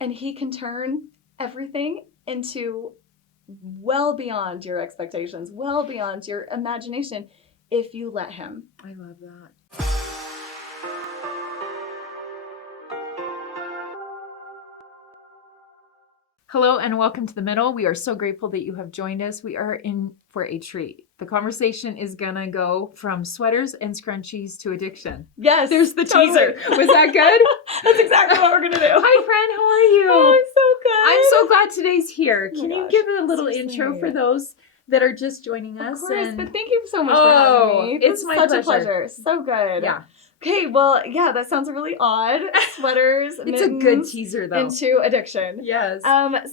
And he can turn everything into well beyond your expectations, well beyond your imagination if you let him. I love that. Hello and welcome to The Middle. We are so grateful that you have joined us. We are in for a treat. The conversation is gonna go from sweaters and scrunchies to addiction. Yes. There's the teaser. Was that good? That's exactly what we're gonna do. Hi friend, how are you? Oh, I'm so good. I'm so glad today's here. Oh Can my you gosh, give a little seriously. intro for those that are just joining us? Of course, but thank you so much for having me. It's my such pleasure. a pleasure. So good. Yeah. Okay, well, yeah, that sounds really odd. Sweaters, It's a good teaser though. into addiction. Yes.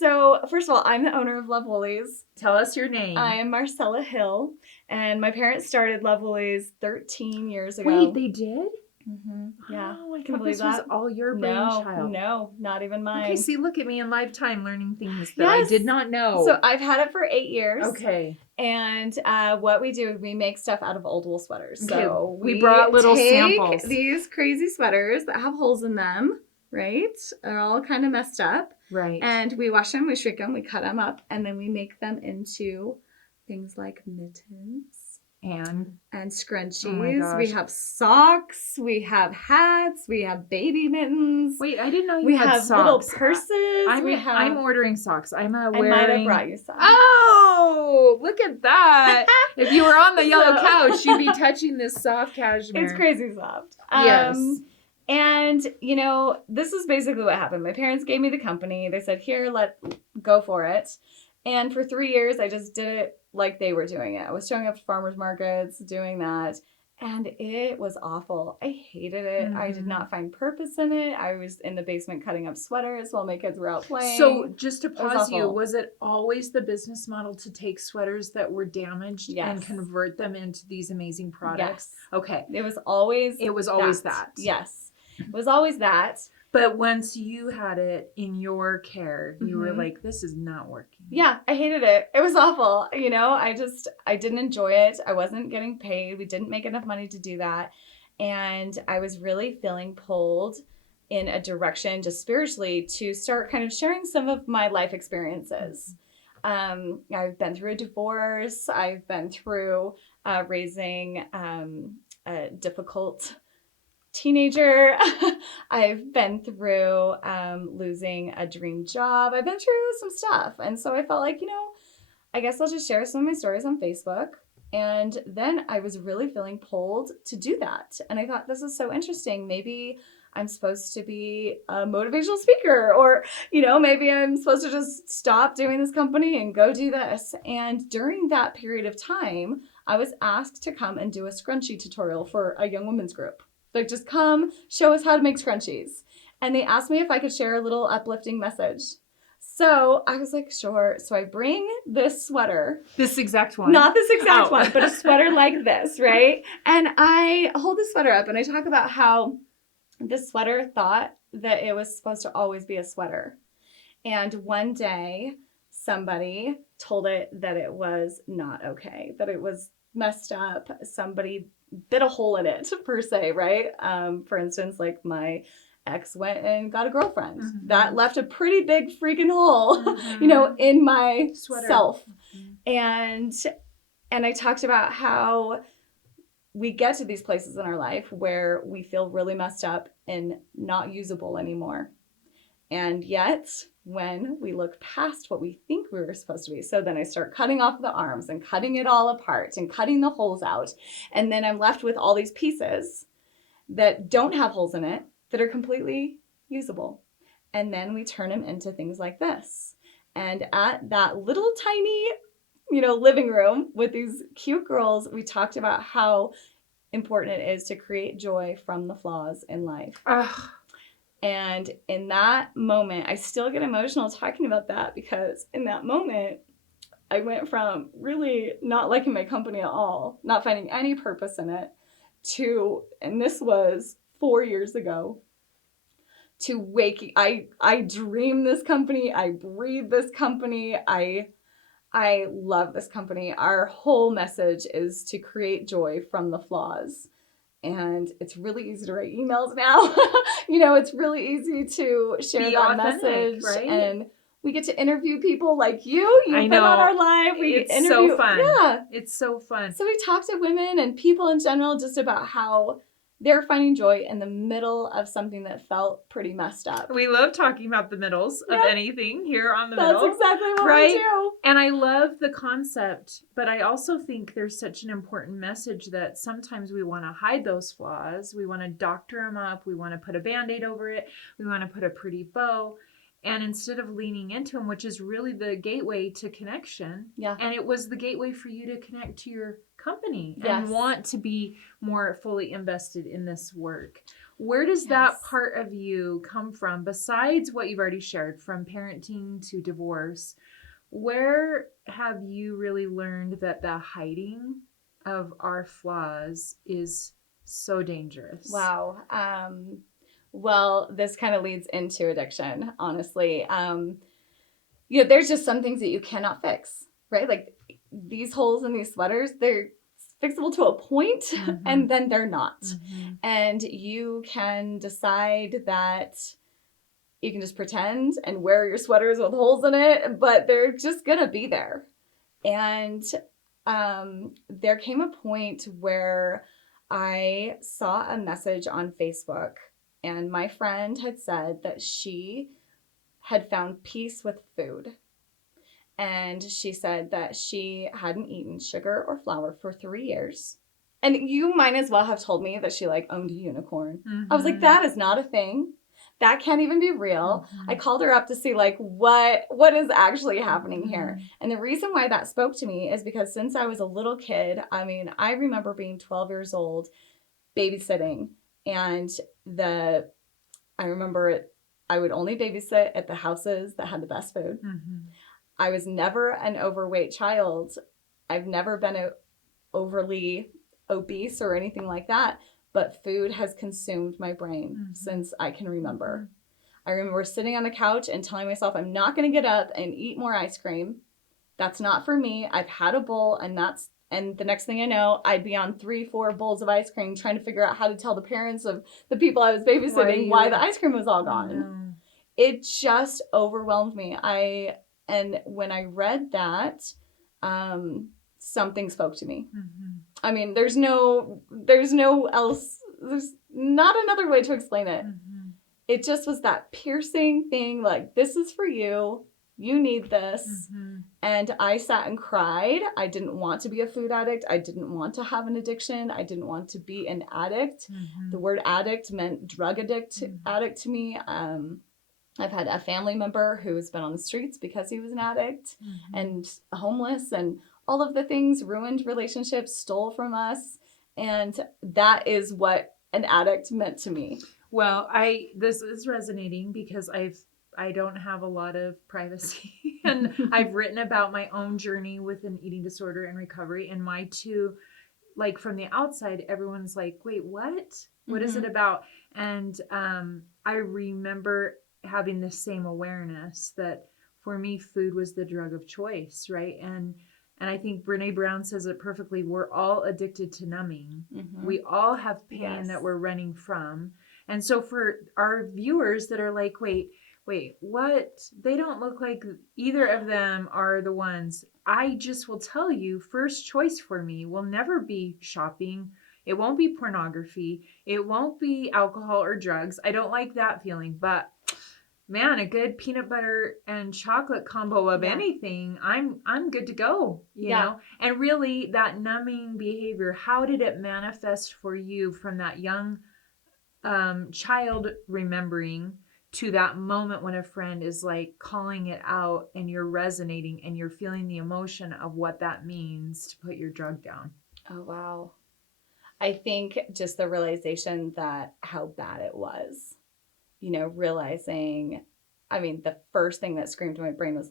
So first of all, I'm the owner of Love Woolies. Tell us your name. I am Marcella Hill, and my parents started Love Woolies 13 years ago. Wait, they did? Mm-hmm. Yeah. Oh, I Can you thought believe this was that? all your brainchild. No, not even mine. Okay, see, look at me in lifetime learning things that I did not know. So I've had it for 8 years. Okay. And what we do is we make stuff out of old wool sweaters. Okay. So We brought little samples. These crazy sweaters that have holes in them, right? They're all kind of messed up. Right. And we wash them, we shrink them, we cut them up, and then we make them into things like mittens. And scrunchies. Oh my gosh. We have socks. We have hats. We have baby mittens. Wait, I didn't know you we had have socks. little purses. I'm ordering socks. I might have brought you some. Oh, look at that. If you were on the yellow couch, you'd be touching this soft cashmere. It's crazy soft. Yes. And, you know, this is basically what happened. My parents gave me the company. They said, here, go for it. And for 3 years, I just did it like they were doing it. I was showing up to farmers markets, doing that. And it was awful. I hated it. Mm-hmm. I did not find purpose in it. I was in the basement cutting up sweaters while my kids were out playing. So just to pause you, was it always the business model to take sweaters that were damaged and convert them into these amazing products? Yes. Okay. It was always that. Yes. It was always that. But once you had it in your care, you were like, this is not working. Yeah, I hated it. It was awful. You know, I didn't enjoy it. I wasn't getting paid. We didn't make enough money to do that. And I was really feeling pulled in a direction just spiritually to start kind of sharing some of my life experiences. I've been through a divorce. I've been through raising a difficult teenager. I've been through losing a dream job. I've been through some stuff. And so I felt like, you know, I guess I'll just share some of my stories on Facebook. And then I was really feeling pulled to do that. And I thought, this is so interesting. Maybe I'm supposed to be a motivational speaker, or, you know, maybe I'm supposed to just stop doing this company and go do this. And during that period of time, I was asked to come and do a scrunchie tutorial for a young women's group. Like, just come, show us how to make scrunchies. And they asked me if I could share a little uplifting message. So I was like, sure. So I bring this sweater. This exact one. Not this exact one, but a sweater like this, right? And I hold the sweater up and I talk about how this sweater thought that it was supposed to always be a sweater. And one day, somebody told it that it was not okay, that it was messed up. Somebody bit a hole in it, per se, right? For instance, like my ex went and got a girlfriend. Mm-hmm. That left a pretty big freaking hole, you know, in my self. Mm-hmm. And I talked about how we get to these places in our life where we feel really messed up and not usable anymore. And yet, when we look past what we think we were supposed to be, so then I start cutting off the arms and cutting it all apart and cutting the holes out. And then I'm left with all these pieces that don't have holes in it that are completely usable. And then we turn them into things like this. And at that little tiny, you know, living room with these cute girls, we talked about how important it is to create joy from the flaws in life. Ugh. And in that moment, I still get emotional talking about that, because in that moment, I went from really not liking my company at all, not finding any purpose in it, to, and this was 4 years ago, to waking. I dream this company. I breathe this company. I love this company. Our whole message is to create joy from the flaws. And it's really easy to write emails now. It's really easy to share Be that authentic, message. right? And we get to interview people like you. I You've been know. on our live. It's interview. so fun. Yeah. It's so fun. So we talk to women and people in general just about how they're finding joy in the middle of something that felt pretty messed up. We love talking about the middles of anything here on the That's middle. exactly what right? we do. And I love the concept, but I also think there's such an important message that sometimes we want to hide those flaws. We want to doctor them up. We want to put a Band-Aid over it. We want to put a pretty bow. And instead of leaning into them, which is really the gateway to connection. Yeah. And it was the gateway for you to connect to your company Yes. and want to be more fully invested in this work. Where does that part of you come from, besides what you've already shared, from parenting to divorce? Where have you really learned that the hiding of our flaws is so dangerous? Wow. Well, this kind of leads into addiction, honestly. There's just some things that you cannot fix, right? Like these holes in these sweaters, they're fixable to a point, and then they're not. And you can decide that you can just pretend and wear your sweaters with holes in it, but they're just gonna be there. And there came a point where I saw a message on Facebook, and my friend had said that she had found peace with food. And she said that she hadn't eaten sugar or flour for 3 years. And you might as well have told me that she owned a unicorn. I was like, that is not a thing. That can't even be real. I called her up to see what is actually happening here. And the reason why that spoke to me is because since I was a little kid, I remember being 12 years old, babysitting, and I remember I would only babysit at the houses that had the best food. I was never an overweight child. I've never been overly obese or anything like that, but food has consumed my brain since I can remember. I remember sitting on the couch and telling myself, I'm not going to get up and eat more ice cream. That's not for me. I've had a bowl, and the next thing I know, I'd be on 3-4 bowls of ice cream trying to figure out how to tell the parents of the people I was babysitting why the ice cream was all gone. It just overwhelmed me. And when I read that, something spoke to me. There's not another way to explain it. It just was that piercing thing, this is for you. You need this. And I sat and cried. I didn't want to be a food addict. I didn't want to have an addiction. I didn't want to be an addict. The word addict meant drug addict to me. I've had a family member who's been on the streets because he was an addict and homeless, and all of the things, ruined relationships, stole from us. And that is what an addict meant to me. Well, this is resonating because I don't have a lot of privacy, and I've written about my own journey with an eating disorder and recovery, and my two, from the outside, everyone's like, wait, what? What is it about? And I remember having the same awareness that for me, food was the drug of choice, right? And I think Brene Brown says it perfectly. We're all addicted to numbing. We all have pain that we're running from. And so for our viewers that are like, wait, what? They don't look like either of them are the ones. I just will tell you, first choice for me will never be shopping. It won't be pornography. It won't be alcohol or drugs. I don't like that feeling, but man, a good peanut butter and chocolate combo of anything, I'm good to go, you know? And really that numbing behavior, how did it manifest for you from that young child remembering to that moment when a friend is calling it out and you're resonating and you're feeling the emotion of what that means to put your drug down? Oh, wow. I think just the realization that how bad it was. Realizing, the first thing that screamed to my brain was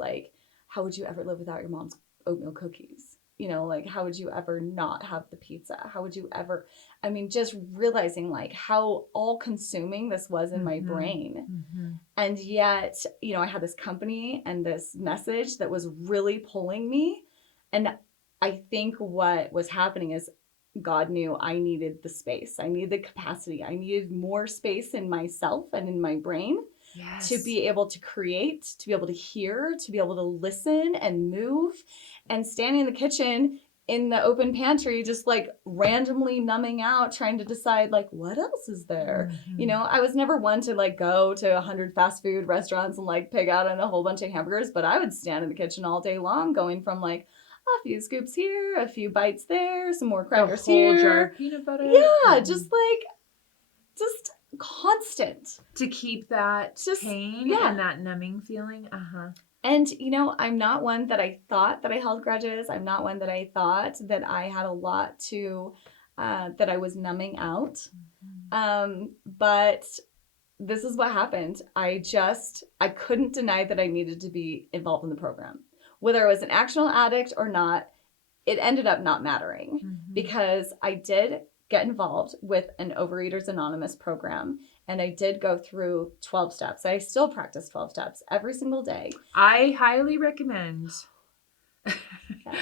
how would you ever live without your mom's oatmeal cookies? How would you ever not have the pizza? How would you ever, just realizing how all consuming this was in my brain. And yet, I had this company and this message that was really pulling me. And I think what was happening is God knew I needed the space. I needed the capacity. I needed more space in myself and in my brain to be able to create, to be able to hear, to be able to listen and move. And standing in the kitchen in the open pantry, just like randomly numbing out, trying to decide like, what else is there? Mhm. You know, I was never one to like go to 100 fast food restaurants and like pig out on a whole bunch of hamburgers, but I would stand in the kitchen all day long going from like a few scoops here, a few bites there, some more crackers The whole here. jar of peanut butter. Yeah, just constant. To keep that pain and that numbing feeling. And, you know, I'm not one that I thought that I held grudges. I'm not one that I thought that I had a lot to, that I was numbing out. But this is what happened. I couldn't deny that I needed to be involved in the program. Whether I was an actual addict or not, it ended up not mattering because I did get involved with an Overeaters Anonymous program. And I did go through 12 steps. I still practice 12 steps every single day. I highly recommend, Yes.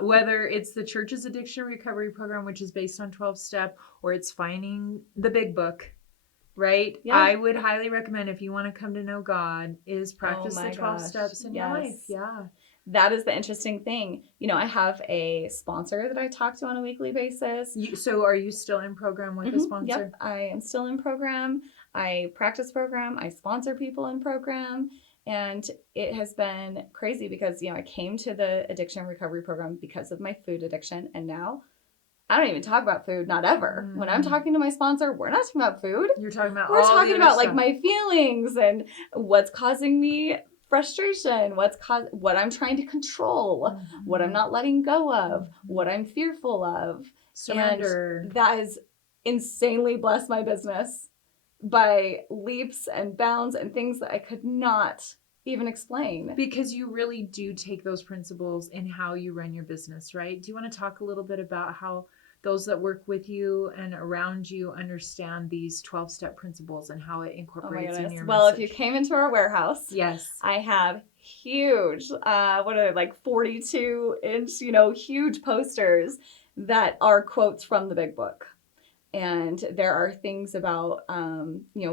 whether it's the church's addiction recovery program, which is based on 12 step, or it's finding the big book, right? Yeah. I would highly recommend, if you want to come to know God, is practice the 12 steps in your life. Yeah. That is the interesting thing. You know, I have a sponsor that I talk to on a weekly basis. So are you still in program with a sponsor? Yep, I am still in program. I practice program. I sponsor people in program. And it has been crazy because, you know, I came to the addiction recovery program because of my food addiction. And now I don't even talk about food, not ever. When I'm talking to my sponsor, we're not talking about food. You're talking about We're talking about like my feelings and what's causing me frustration, what I'm trying to control, what I'm not letting go of, what I'm fearful of. Surrender. And that has insanely blessed my business by leaps and bounds and things that I could not even explain. Because you really do take those principles in how you run your business, right? Do you want to talk a little bit about how those that work with you and around you understand these 12-step principles and how it incorporates in your Well, message? if you came into our warehouse, yes, I have huge, what are they, like 42-inch, huge posters that are quotes from the big book. And there are things about,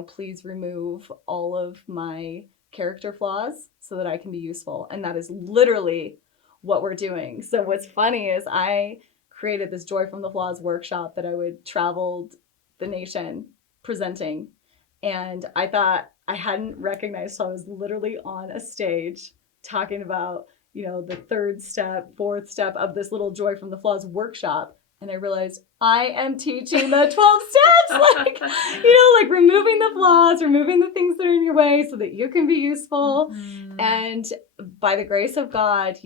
please remove all of my character flaws so that I can be useful. And that is literally what we're doing. So what's funny is I created this Joy from the Flaws workshop that I would travel the nation presenting. And I thought I hadn't recognized, so I was literally on a stage talking about, the third step, fourth step of this little Joy from the Flaws workshop. And I realized I am teaching the 12 steps, like removing the flaws, removing the things that are in your way so that you can be useful. Mm-hmm. And by the grace of God,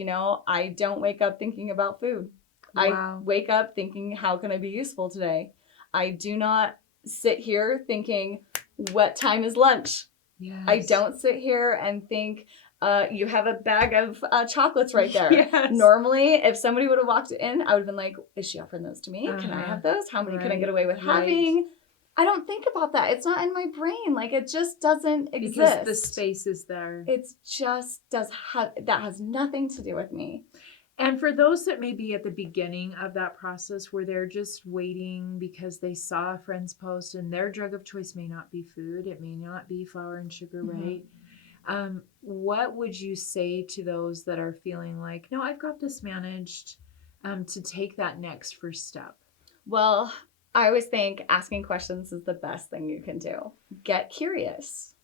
I don't wake up thinking about food. Wow. I wake up thinking, how can I be useful today? I do not sit here thinking, what time is lunch? Yes. I don't sit here and think, you have a bag of chocolates right there. Yes. Normally, if somebody would have walked in, I would have been like, is she offering those to me? Can I have those? How many can I get away with having? I don't think about that. It's not in my brain. Like, it just doesn't exist. Because the space is there. It's just that has nothing to do with me. And for those that may be at the beginning of that process where they're just waiting because they saw a friend's post and their drug of choice may not be food, it may not be flour and sugar, right? What would you say to those that are feeling like, no, I've got this managed, to take that next first step? Well, I always think asking questions is the best thing you can do. Get curious.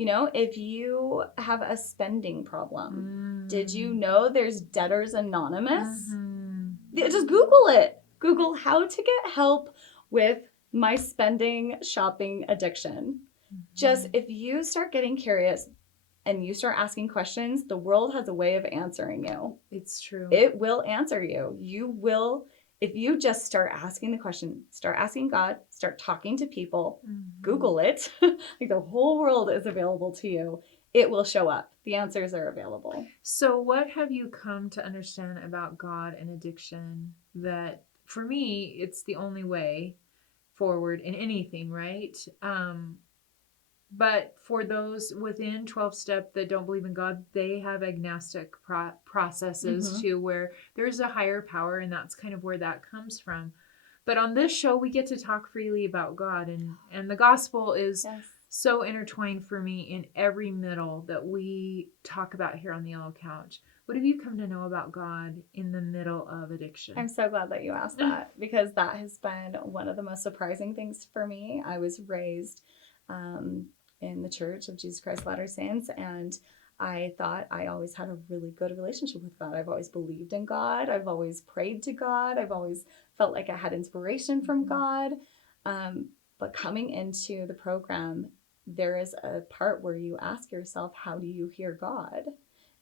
If you have a spending problem, did you know there's Debtors Anonymous? Just Google it. Google how to get help with my spending shopping addiction. Just if you start getting curious and you start asking questions, the world has a way of answering you. It's true. It will answer you. You will. If you just start asking the question, start asking God, start talking to people, Google it, like the whole world is available to you. It will show up. The answers are available. So what have you come to understand about God and addiction that, for me, it's the only way forward in anything, right? But for those within 12-step that don't believe in God, they have agnostic processes too, where there's a higher power, and that's kind of where that comes from. But on this show, we get to talk freely about God, and the gospel is Yes. so intertwined for me in every middle that we talk about here on the Yellow Couch. What have you come to know about God in the middle of addiction? I'm so glad that you asked that, because that has been one of the most surprising things for me. I was raised in the Church of Jesus Christ Latter-day Saints, and I thought I always had a really good relationship with God. I've always believed in God. I've always prayed to God. I've always felt like I had inspiration from God. But coming into the program, there is a part where you ask yourself, how do you hear God?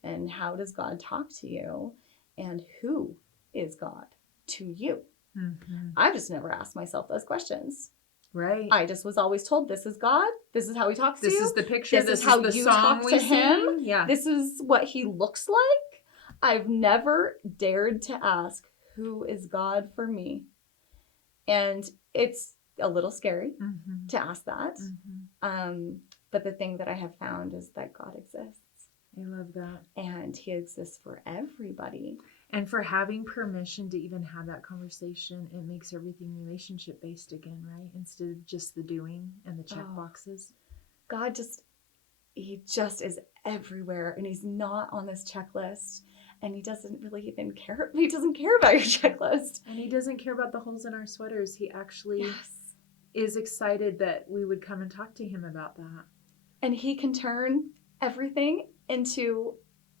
And how does God talk to you? And who is God to you? Mm-hmm. I've just never asked myself those questions. Right. I just was always told, this is God. This is how he talks to you. This is the picture. This is how the you song talk we to him. sing. Yeah. This is what he looks like. I've never dared to ask, who is God for me? And it's a little scary to ask that. But the thing that I have found is that God exists. I love that. And he exists for everybody. And for having permission to even have that conversation, it makes everything relationship based again, right? Instead of just the doing and the check boxes. God he just is everywhere, and he's not on this checklist, and he doesn't really even care. He doesn't care about your checklist. And he doesn't care about the holes in our sweaters. He actually is excited that we would come and talk to him about that. And he can turn everything into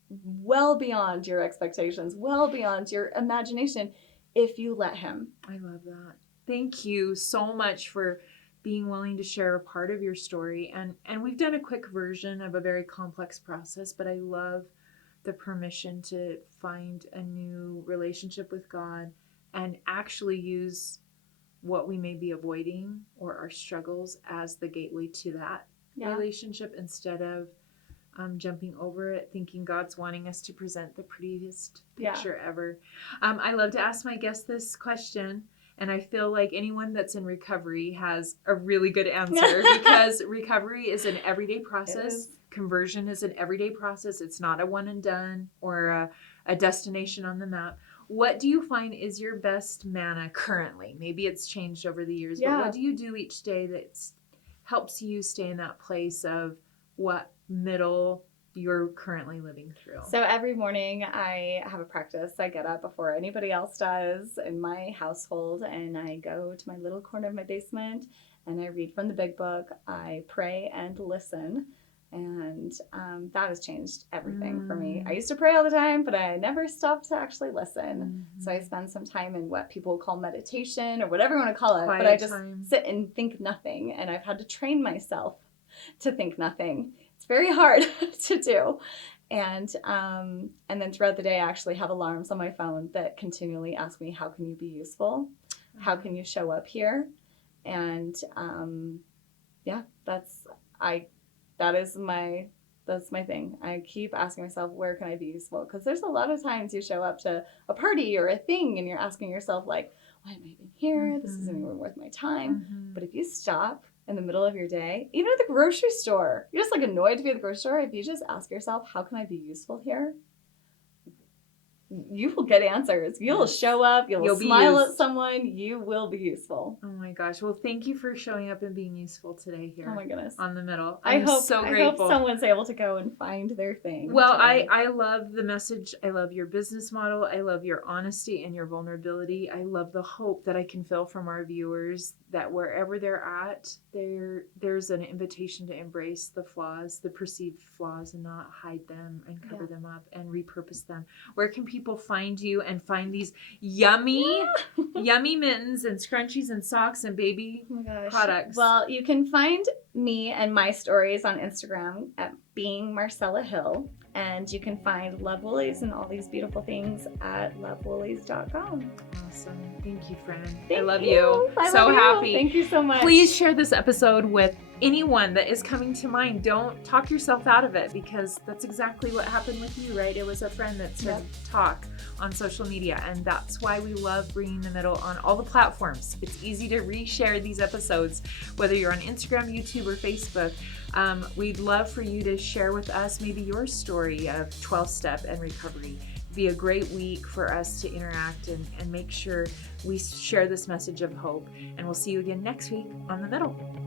well beyond your expectations, well beyond your imagination, if you let him. I love that. Thank you so much for being willing to share a part of your story. And we've done a quick version of a very complex process, but I love the permission to find a new relationship with God and actually use what we may be avoiding or our struggles as the gateway to that relationship, instead of jumping over it, thinking God's wanting us to present the prettiest picture ever. I love to ask my guests this question, and I feel like anyone that's in recovery has a really good answer, because recovery is an everyday process. Conversion is an everyday process. It's not a one and done or a destination on the map. What do you find is your best manna currently? Maybe it's changed over the years, but what do you do each day that helps you stay in that place of what middle you're currently living through? So every morning I have a practice. I get up before anybody else does in my household, and I go to my little corner of my basement and I read from the big book. I pray and listen. And that has changed everything for me. I used to pray all the time, but I never stopped to actually listen. So I spend some time in what people call meditation or whatever you want to call it. Quiet but I just time. sit and think nothing. And I've had to train myself to think nothing. It's very hard to do. And then throughout the day, I actually have alarms on my phone that continually ask me, how can you be useful? How can you show up here? And that's my thing. I keep asking myself, where can I be useful? Because there's a lot of times you show up to a party or a thing and you're asking yourself, like, why am I even here? This isn't even worth my time. But if you stop in the middle of your day, even at the grocery store, you're just like annoyed to be at the grocery store. If you just ask yourself, how can I be useful here? You will get answers. You'll show up. You'll smile at someone. You will be useful. Oh my gosh. Well, thank you for showing up and being useful today here. Oh my goodness. On the middle. I hope grateful. someone's able to go and find their thing. Well, I love the message. I love your business model. I love your honesty and your vulnerability. I love the hope that I can feel from our viewers that wherever they're at, there's an invitation to embrace the flaws, the perceived flaws, and not hide them and cover them up and repurpose them. Where can people find you and find these yummy mittens and scrunchies and socks and baby products? Well, you can find me and my stories on Instagram at being Marcella Hill. And you can find Love Woolies and all these beautiful things at lovewoolies.com. Awesome. Thank you, friend. I love you. So happy. Thank you so much. Please share this episode with anyone that is coming to mind. Don't talk yourself out of it, because that's exactly what happened with you, right? It was a friend that started to talk on social media, and that's why we love Bringing the Middle on all the platforms. It's easy to reshare these episodes, whether you're on Instagram, YouTube, or Facebook. We'd love for you to share with us maybe your story of 12-step and recovery. be a great week for us to interact and make sure we share this message of hope. And we'll see you again next week on The Middle.